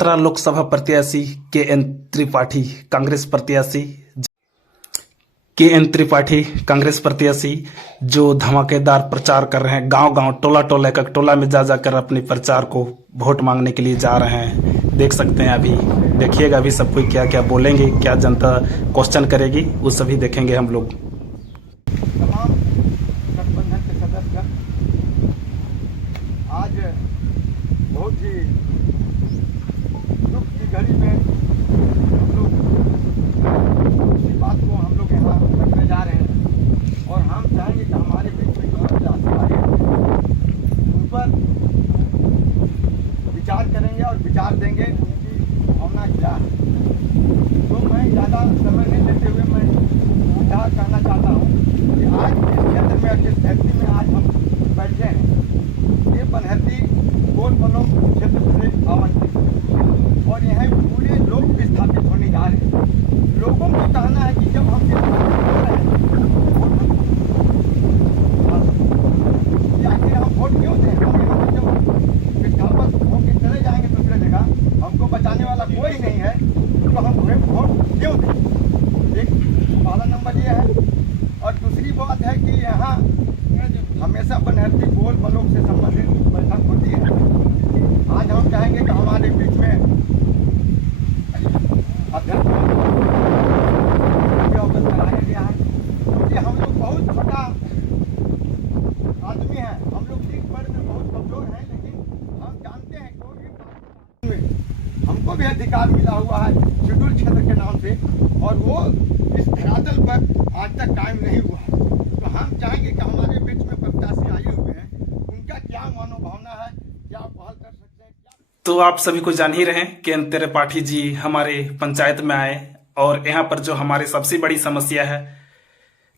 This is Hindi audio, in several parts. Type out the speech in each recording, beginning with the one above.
खतरा लोकसभा प्रत्याशी के.एन. त्रिपाठी कांग्रेस प्रत्याशी जो धमाकेदार प्रचार कर रहे हैं, गांव गांव टोला टोला एक टोला में जा जाकर अपने प्रचार को वोट मांगने के लिए जा रहे हैं। देख सकते हैं, अभी देखिएगा अभी सब कोई क्या क्या बोलेंगे, क्या जनता क्वेश्चन करेगी, वो सभी देखेंगे हम लोग। तमाम गठबंधन के सदस्य आज बहुत ही दुख की घड़ी में हम लोग इसी बात को हम लोग यहाँ रखने जा रहे हैं और हम चाहेंगे कि हमारे बीच में जो प्रत्याशी आए उन पर विचार करेंगे और विचार देंगे उनकी भावना क्या है। तो मैं ज़्यादा समय नहीं लेते हुए मैं यह कहना चाहता हूँ कि आज इस क्षेत्र में, जिस धरती में आज हम बैठे हैं, ये बनहती गोल ब्लॉक क्षेत्र से आवंटित और यहाँ पूरे लोग विस्थापित होने जा रहे हैं। लोगों को कहना है कि जब हम विस्थापित हो रहे हैं आखिर हम वोट क्यों दें? हम यहाँ पर जब विस्थापित होकर चले जाएंगे दूसरे जगह, हमको बचाने वाला कोई नहीं है, तो हम वोट क्यों दें? एक पहला नंबर ये है। और दूसरी बात है कि यहाँ हमेशा बनहती गोल ब्लॉक से संबंधित बैठक होती है। आज हम चाहेंगे कि हमारे बीच में अध्यक्ष कराया गया है, क्योंकि हम लोग बहुत छोटा आदमी हैं, हम लोग लिख पढ़ में बहुत कमजोर हैं, लेकिन हम जानते हैं कोई भी हमको भी अधिकार मिला हुआ है शेड्यूल क्षेत्र के नाम से, और वो इस धरातल पर आज तक कायम नहीं हुआ है। तो हम चाहेंगे कि हमारे बीच में प्रत्याशी आए हुए हैं, उनका क्या मनोभावना है, क्या पहल कर सकते हैं, क्या। तो आप सभी को जान ही रहे हैं कि के.एन. त्रिपाठी जी हमारे पंचायत में आए और यहाँ पर जो हमारी सबसे बड़ी समस्या है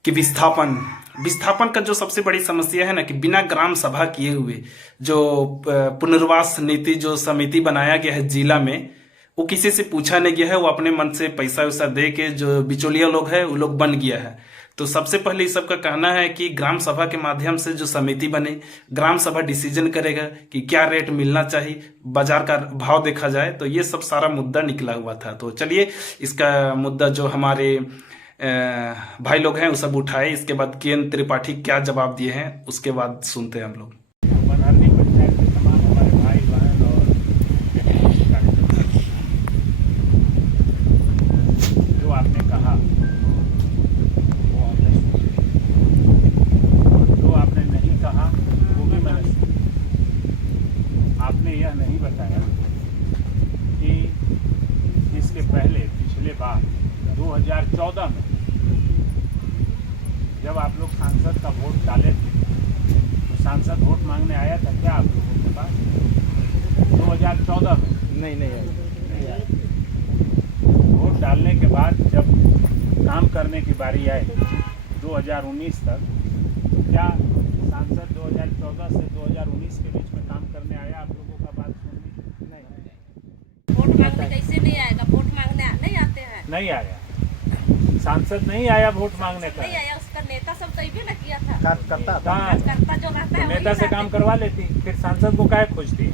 कि विस्थापन का जो सबसे बड़ी समस्या है ना, कि बिना ग्राम सभा किए हुए जो पुनर्वास नीति जो समिति बनाया गया है जिला में, वो किसी से पूछा नहीं गया है, वो अपने मन से पैसा वैसा दे के जो बिचौलिया लोग है वो लोग बन गया है। तो सबसे पहले इस सबका कहना है कि ग्राम सभा के माध्यम से जो समिति बने, ग्राम सभा डिसीजन करेगा कि क्या रेट मिलना चाहिए, बाजार का भाव देखा जाए। तो ये सब सारा मुद्दा निकला हुआ था। तो चलिए इसका मुद्दा जो हमारे भाई लोग हैं वो सब उठाए, इसके बाद के.एन. त्रिपाठी क्या जवाब दिए हैं उसके बाद सुनते हैं हम लोग। बनहती पंचायत के तमाम हमारे भाई बहन और जो आपने कहा वो हमने जो आपने नहीं कहा वो भी मैंने आपने यह नहीं बताया कि इसके पहले पिछले बार 2014 में जब आप लोग सांसद का वोट डाले थे तो सांसद वोट मांगने आया था क्या आप लोगों के पास 2014 में? नहीं आया। वोट डालने के बाद जब काम करने की बारी आई 2019 तक, तो क्या सांसद 2014 से 2019 के बीच में काम करने आया? आप लोगों का बात सुन नहीं। वोट मांगने कैसे नहीं आएगा? वोट मांगने नहीं आते हैं। नहीं आया, सांसद नहीं आया वोट मांगने का। नहीं आया, उसका नेता सब तय भी ना किया था। करता जो रहता है नेता से काम करवा लेती, फिर सांसद को काहे खोजती है?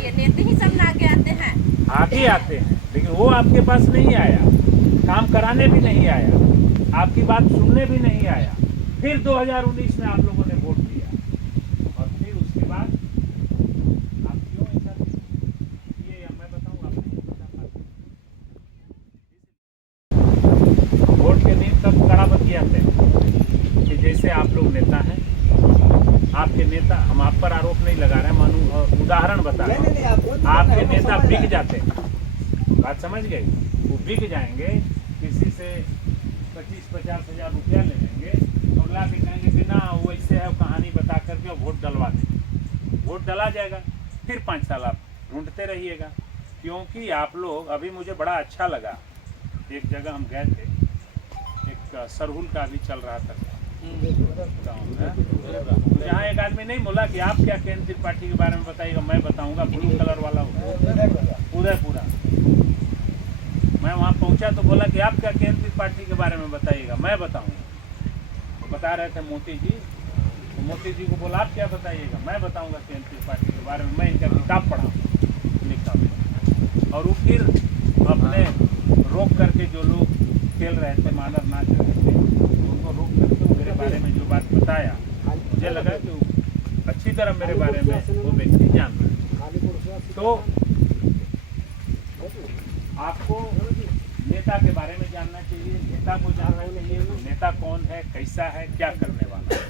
ये नेता ही सब ना आगे आते हैं। आगे आते हैं, लेकिन वो आपके पास नहीं आया, काम कराने भी नहीं आया, आपकी बात सुनने भी नहीं आया। फिर 2019 में आप लोगों ने वोट दिया और फिर उसके बाद आप क्यों ऐसा किए मैं बताऊंगा। वोट के दिन तक कड़ा बतिया थे कि जैसे आप लोग नेता हैं, आपके नेता, हम आप पर आरोप नहीं लगा रहे हैं, मानो उदाहरण बता रहे हैं, आपके नेता बिक जाते हैं, बात समझ गए? वो बिक जाएंगे, किसी से 25-50 हज़ार रुपया ले लेंगे और ला के कहेंगे कि ना वो ऐसे है, कहानी बता करके वोट डलवा देंगे। वोट डला जाएगा, फिर 5 साल आप ढूंढते रहिएगा। क्योंकि आप लोग, अभी मुझे बड़ा अच्छा लगा, एक जगह हम गए थे, एक सरहुल का भी चल रहा था जहाँ एक आदमी नहीं बोला कि आप क्या के.एन. त्रिपाठी के बारे में बताइएगा, मैं बताऊंगा। ब्लू कलर वाला उदयपुरा, मैं वहाँ पहुँचा तो बोला कि आप क्या के.एन. त्रिपाठी के बारे में बताइएगा, मैं बताऊंगा। तो बता रहे थे मोती जी, तो मोती जी को बोला आप क्या बताइएगा, मैं बताऊंगा के.एन. त्रिपाठी के बारे में, मैं इनका किताब पढ़ा लिखा। और वो फिर अपने रोक करके जो लोग खेल रहे थे, मानव नाच रहे थे, उनको रोक करके वो मेरे बारे में जो बात बताया, मुझे लगा कि वो अच्छी तरह मेरे बारे में वो व्यक्ति जान रहा है। तो आपको नेता के बारे में जानना चाहिए, नेता को जानना चाहिए, नेता कौन है, कैसा है, क्या करने वाला है।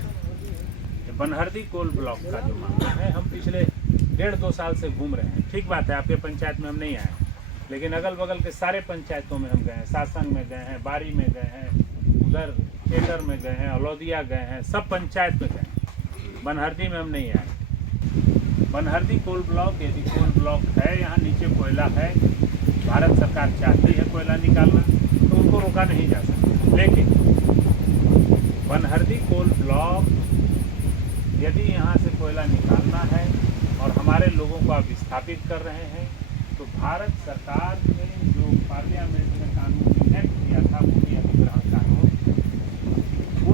बनहरदी कोल ब्लॉक का जो मामला है, हम पिछले 1.5-2 साल से घूम रहे हैं। ठीक बात है, आपके पंचायत में हम नहीं आए, लेकिन अगल बगल के सारे पंचायतों में हम गए हैं। सासंग में गए हैं, बारी में गए हैं, उधर केटर में गए हैं, अलौदिया गए हैं, सब पंचायत में गए हैं। बनहरदी में हम नहीं आए। बनहरदी कोल ब्लॉक, यदि कोल ब्लॉक है, यहाँ नीचे कोयला है, भारत सरकार चाहती है कोयला निकालना, तो उनको रोका नहीं जा सकता। लेकिन बनहरदी कोल ब्लॉक यदि यहाँ से कोयला निकालना है और हमारे लोगों को आप विस्थापित कर रहे हैं, तो भारत सरकार ने जो पार्लियामेंट में कानून इनेक्ट किया था, भूमि अधिग्रहण कानून,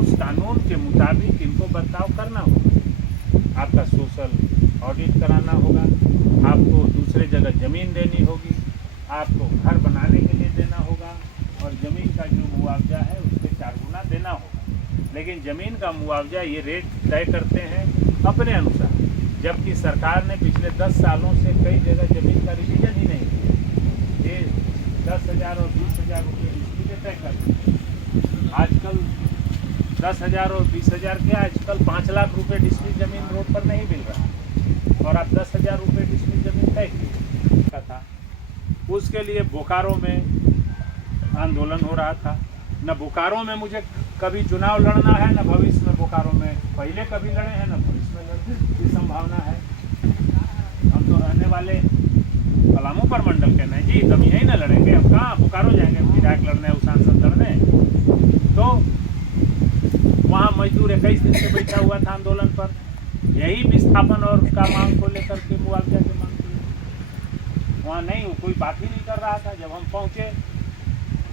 उस कानून के मुताबिक इनको बर्ताव करना होगा। आपका सोशल ऑडिट कराना होगा, आपको दूसरे जगह ज़मीन देनी होगी, आपको घर बनाने के लिए देना होगा, और ज़मीन का जो मुआवजा है उसके 4 गुना देना होगा। लेकिन ज़मीन का मुआवजा ये रेट तय करते हैं अपने अनुसार, जबकि सरकार ने पिछले 10 सालों से कई जगह ज़मीन का रिवीजन ही नहीं किया। ये 10,000 और 20,000 रुपये इसलिए तय करते। आजकल 10,000 और 20,000 क्या, आजकल 5 लाख रुपये डिस्ट्रिक्ट ज़मीन रोड पर नहीं मिल रहा, और आप 10,000 रुपये डिस्ट्रिक्ट ज़मीन तय की था। उसके लिए बोकारो में आंदोलन हो रहा था। न बोकारो में मुझे कभी चुनाव लड़ना है, न भविष्य में बोकारो में पहले कभी लड़े हैं, न भविष्य में लड़ने की संभावना है। हम तो रहने वाले पलामू प्रमंडल के नहीं जी, कभी यहीं न लड़ेंगे, हम कहाँ बोकारो जाएंगे विधायक लड़ने, सांसद लड़ने। तो वहाँ मजदूर 21 दिन से बैठा हुआ था आंदोलन पर, यही विस्थापन और का मांग को लेकर के, मुआवजा की मांग को लेकर। वहाँ नहीं, वो कोई बात ही नहीं कर रहा था। जब हम पहुँचे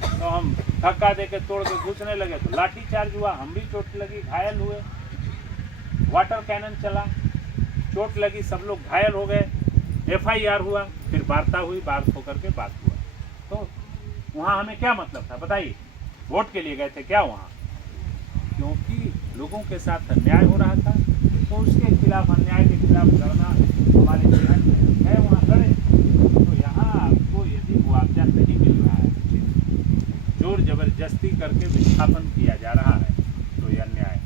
तो हम धक्का दे के तोड़ के घुसने लगे, तो लाठी चार्ज हुआ, हम भी चोट लगी, घायल हुए, वाटर कैनन चला, चोट लगी, सब लोग घायल हो गए, FIR हुआ, फिर वार्ता हुई, बात होकर के बात हुआ। तो वहाँ हमें क्या मतलब था बताइए, वोट के लिए गए थे क्या वहाँ? क्योंकि लोगों के साथ अन्याय हो रहा था, तो उसके खिलाफ, अन्याय के खिलाफ लड़ना हमारे जीवन में है, वहाँ लड़े। तो यहाँ आपको यदि मुआवजा नहीं मिल रहा है, जोर जबरदस्ती करके विस्थापन किया जा रहा है, तो यह अन्याय है,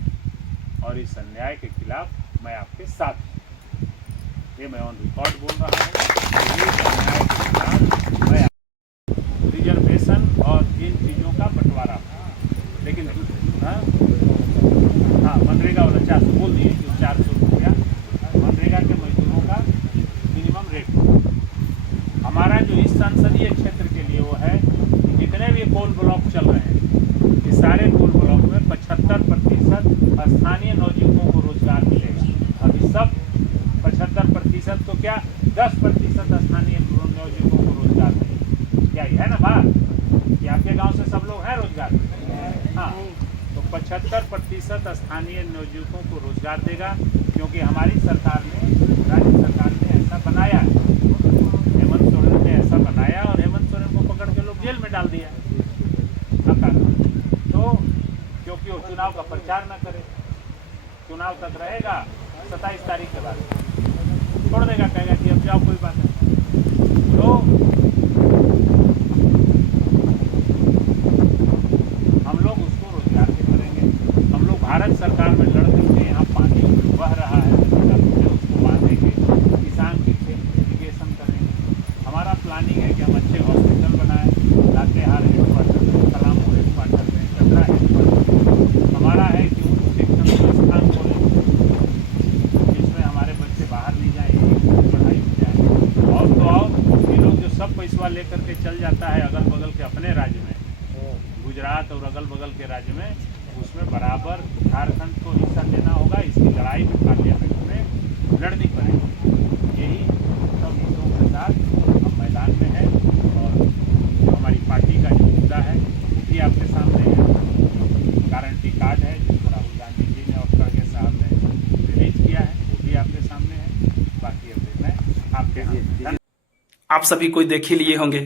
और इस अन्याय के खिलाफ मैं आपके साथ हूं। ये मैं ऑन रिकॉर्ड बोल रहा हूँ। इस अन्याय के खिलाफ मैं रिजर्वेशन और इन चीज़ों का बंटवारा, लेकिन हाँ मनरेगा वाला 400 बोल दिए कि 400 रुपया मनरेगा के मजदूरों का मिनिमम रेट। हमारा जो इस संसदीय क्षेत्र के लिए वो है, जितने भी कोल ब्लॉक चल रहे हैं, इस सारे कोल ब्लॉक में 75% स्थानीय नौजुवानों को रोजगार मिलेगा। अभी सब 75% तो क्या 10% स्थानीय नौजुवानों को रोजगार मिलेगा। क्या ये है ना बात कि आपके गांव से सब लोग हैं रोजगार? हाँ, तो 75% स्थानीय नौजुवानों को रोजगार देगा, क्योंकि हमारी सरकार ने, राज्य सरकार ने ऐसा बनाया है। हेमंत सोरेन ने ऐसा बनाया, और हेमंत सोरेन को पकड़ के लोग जेल में डाल दिया। तो क्योंकि वो चुनाव का प्रचार न करे, चुनाव तक रहेगा, 27 तारीख के बाद छोड़ देगा, कहेगा कि अब जाओ, कोई बात नहीं। तो हम लोग उसको रोजगार भी करेंगे। हम लोग भारत सरकार में लड़ करके, यहाँ पानी बह रहा है, उसको बांधेंगे, किसान की इरिगेशन करेंगे। हमारा प्लानिंग है कि हम अच्छे हॉस्पिटल बनाएं, लातेहार हेडक्वार्टर में, पलामू हेडक्वार्टर में, चतरा हेडक्वार्टर। हमारा है कि उन शिक्षण संस्थान खोलें जिसमें हमारे बच्चे बाहर नहीं जाएंगे, पढ़ाई हो जाए। और तो और ये लोग जो सब पैसा लेकर के चल जाता है अगल बगल के अपने राज्य में, गुजरात और अगल बगल के राज्य में, उसमें बराबर झारखंड को हिस्सा देना होगा। इसकी लड़ाई भी पार्लियामेंट में लड़नी पड़ेगी। यही सब मुद्दों के साथ हम मैदान में हैं, और हमारी पार्टी का जो मुद्दा है वो भी आपके सामने है। गारंटी कार्ड है जिसको राहुल गांधी जी ने और खड़गे साहब ने रिलीज किया है, वो भी आपके सामने है। बाकी अब मैं आपके यहाँ आप आप सभी कोई देख ही लिए होंगे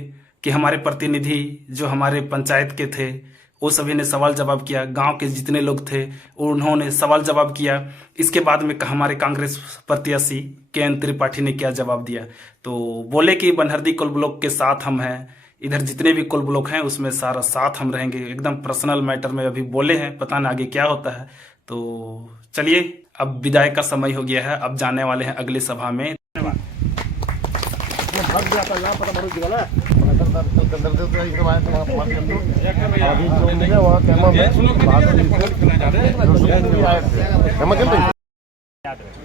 कि हमारे प्रतिनिधि जो हमारे पंचायत के थे वो सभी ने सवाल जवाब किया, गांव के जितने लोग थे उन्होंने सवाल जवाब किया। इसके बाद में हमारे कांग्रेस प्रत्याशी के.एन. त्रिपाठी ने क्या जवाब दिया, तो बोले कि बनहरदी कोल ब्लॉक के साथ हम हैं, इधर जितने भी कोल ब्लॉक हैं उसमें सारा साथ हम रहेंगे। एकदम पर्सनल मैटर में अभी बोले हैं, पता ना आगे क्या होता है। तो चलिए अब विदाई का समय हो गया है, अब जाने वाले हैं अगली सभा में।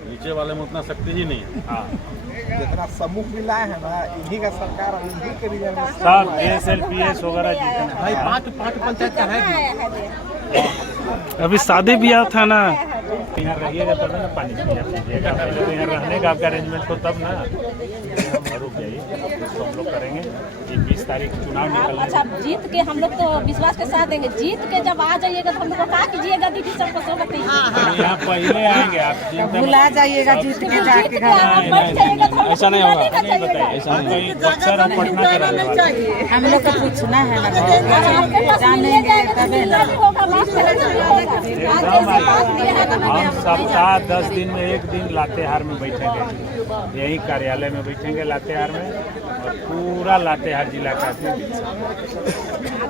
नीचे वाले में उतना शक्ति ही नहीं है। हाँ जितना समूह मिला है ना, इन्हीं का सरकार और इन्हीं के लिए सब ASLPS वगैरह जीते भाई पांच पंचायत का है। अभी शादी ब्याह था ना, यहाँ रहिएगा तब ना पानी पीजिएगा। पहले तो यहाँ रहने का आपका अरेंजमेंट हो तब ना। रुक जाइए, इसको हम लोग करेंगे। ये 20 तारीख चुनाव निकलने। अच्छा, जीत के हम लोग तो विश्वास के साथ देंगे। जीत के जब आ जाइएगा तो हम लोग को कहा कीजिएगा दीदी, सबको सोबत यहाँ पहले आएंगे आप, भुला जाइएगा जीत के जाके ऐसा नहीं होगा, नहीं बताइए, ऐसा नहीं। बक्सर और पटना का रहने वाले। हम लोग को पूछना है ना, आपके पास मिल जाएगा तो जितना भी होगा बात करेंगे। हम सप्ताह 10 दिन में एक दिन लातेहार में बैठेंगे, यही कार्यालय में बैठेंगे लातेहार में, और पूरा लातेहार जिला का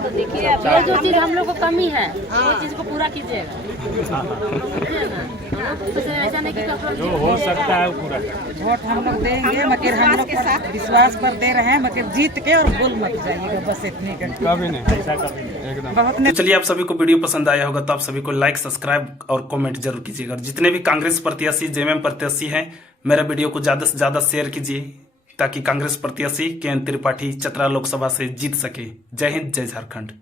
तो देखिए जो चीज हम लोग को कमी है वो चीज को पूरा कीजिएगा। ऐसा नहीं कि जो हो सकता है वो पूरा करेंगे। वोट हम लोग देंगे, मगर हम लोग विश्वास पर दे रहे हैं, मगर जीत के और भूल मत जाइएगा, बस इतनी कभी नहीं, ऐसा कभी नहीं। एकदम। बहुत तो चलिए आप सभी को वीडियो पसंद आया होगा तो आप सभी को लाइक, सब्सक्राइब और कमेंट जरूर कीजिएगा। जितने भी कांग्रेस प्रत्याशी, जेएमएम प्रत्याशी हैं, मेरा वीडियो को ज्यादा से ज्यादा शेयर कीजिए ताकि कांग्रेस प्रत्याशी के.एन. त्रिपाठी चतरा लोकसभा से जीत सके। जय हिंद, जय झारखंड।